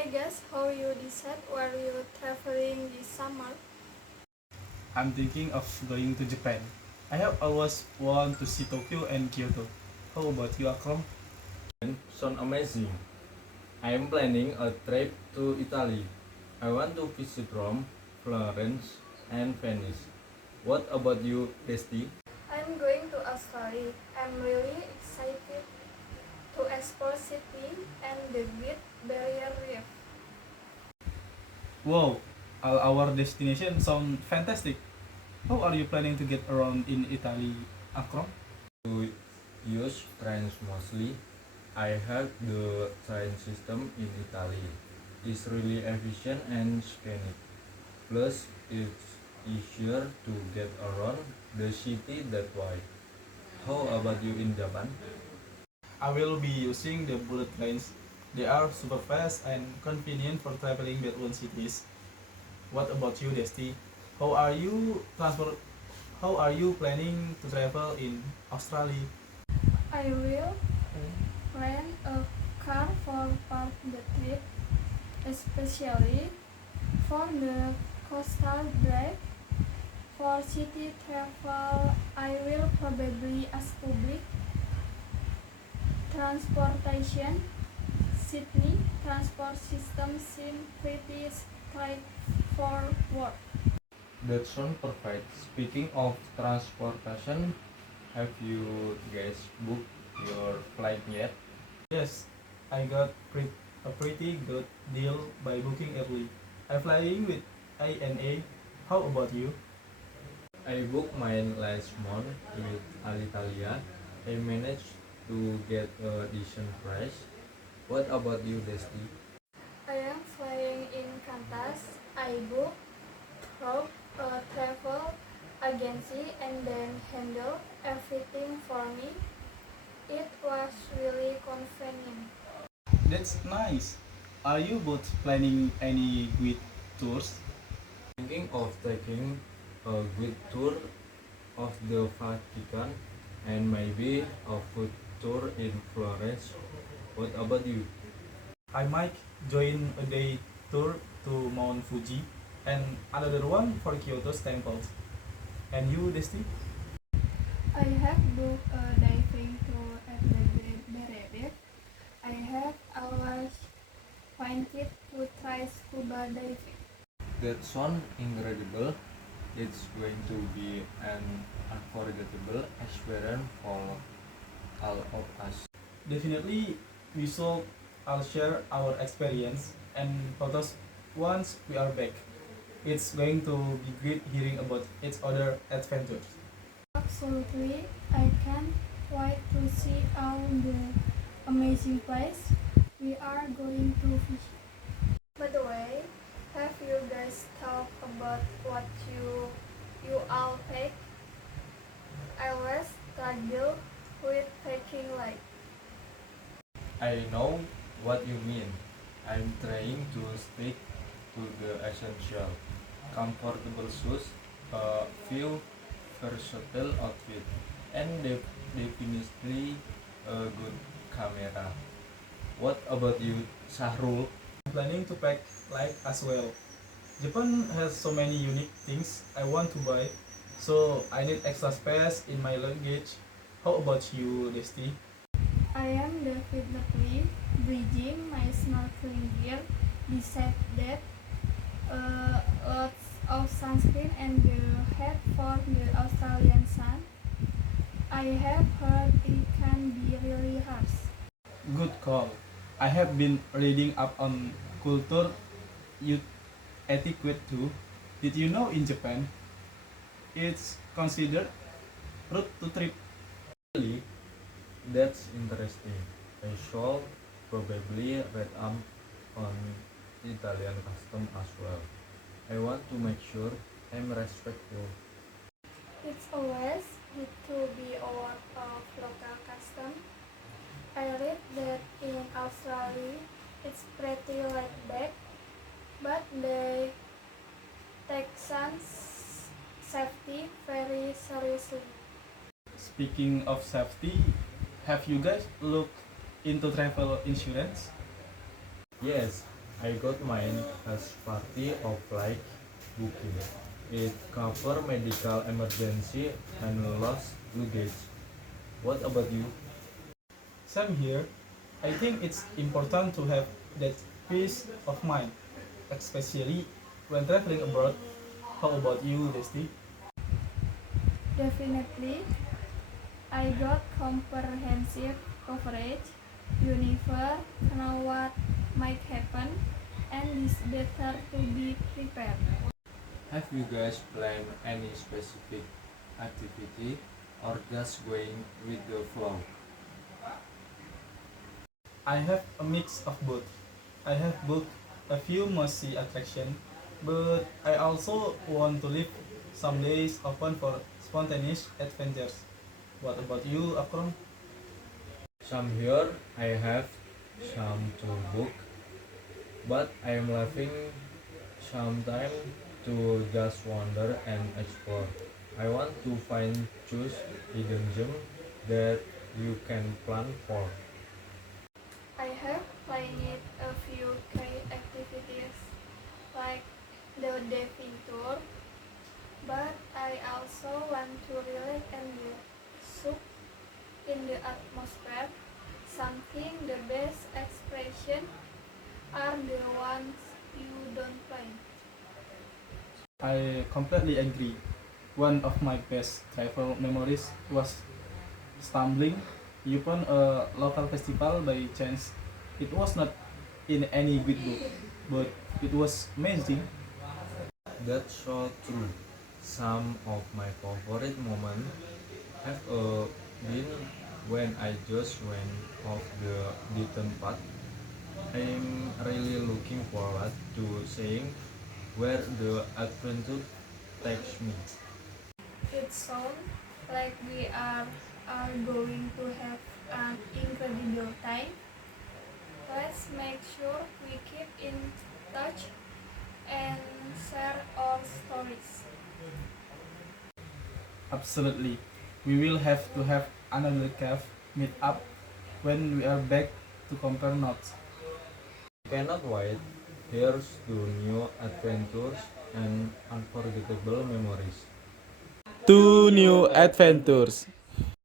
Hi guys, how you decide where you traveling this summer? I'm thinking of going to Japan. I have always wanted to see Tokyo and Kyoto. How about you, Akram? Sound amazing. I am planning a trip to Italy. I want to visit Rome, Florence, and Venice. What about you, Desti? I'm going to Australia. I'm really excited to explore Sydney and the Great Barrier Reef. Wow, all our destination sound fantastic. How are you planning to get around in Italy, Akram? To use trains mostly. I heard the train system in Italy is really efficient and scenic. Plus, it's easier to get around the city that way. How about you in Japan? I will be using the bullet trains. They are super fast and convenient for traveling between cities. What about you, Desti? How are you transport? How are you planning to travel in Australia? I will rent a car for part the trip, especially for the coastal drive. For city travel, I will probably ask public transportation. Sydney transport system seem pretty straightforward. That sounds perfect. Speaking of transportation, have you guys booked your flight yet? Yes, I got a pretty good deal by booking early. I'm flying with ANA. How about you? I booked mine last month with Alitalia. I managed to get a decent price. What about you, Desti? I am flying in Qantas. I booked through a travel agency and then handle everything for me. It was really convenient. That's nice. Are you both planning any guide tours? Thinking of taking a good tour of the Vatican and maybe a food tour in Florence. What about you? I might join a day tour to Mount Fuji and another one for Kyoto's temples. And you, Desti? I have booked a diving tour at the Great Barrier Reef. I have always wanted to try scuba diving. That sounds incredible. It's going to be an unforgettable experience for all of us. Definitely, we should all share our experience and photos once we are back. It's going to be great hearing about each other adventures. Absolutely, I can't wait to see all the amazing place we are going to visit. By the way, have you guys talked about what you all pack? I always struggle with packing light. I know what you mean. I'm trying to stick to the essential. Comfortable shoes, a few versatile outfit, and definitely a good camera. What about you, Sahrul? I'm planning to pack light as well. Japan has so many unique things I want to buy, so I need extra space in my luggage. How about you, Desti? I am definitely bridging my snorkeling gear, besides that, lots of sunscreen and the hat for the Australian sun. I have heard it can be really harsh. Good call. I have been reading up on culture youth etiquette too. Did you know in Japan it's considered rude to trip? Really, that's interesting. I shall probably read up on Italian custom as well. I want to make sure I'm respectful. It's always good to be aware of local custom. I read that in Australia it's pretty laid back, but they take safety very seriously. Speaking of safety, have you guys looked into travel insurance? Yes, I got mine as party of like booking. It cover medical emergency and lost luggage. What about you? Same here. I think it's important to have that peace of mind, especially when traveling abroad. How about you, Desti? Definitely, I got comprehensive coverage. You never know what might happen, and it's better to be prepared. Have you guys planned any specific activity or just going with the flow? I have a mix of both. I have booked a few must-see attractions, but I also want to leave some days open for spontaneous adventures. What about you, Akram? Some here I have some to book, but I am leaving some time to just wander and explore. I want to find choose hidden gem that you can plan for. I have planned a few key activities like the diving tour, but I also want to relax and get soak in the atmosphere. Something the best expression are the ones you don't plan. I completely agree. One of my best travel memories was stumbling upon a local festival by chance. It was not in any good book, but it was amazing. That's so true. Some of my favorite moments have been when I just went off the beaten path. I'm really looking forward to seeing where the adventure takes me. It sounds like are going to have an incredible time. Let's make sure we keep in touch and share our stories. Absolutely. We will have to have another cave meet up when we are back to compare notes. Cannot wait. Here's to new adventures and unforgettable memories. Two new adventures.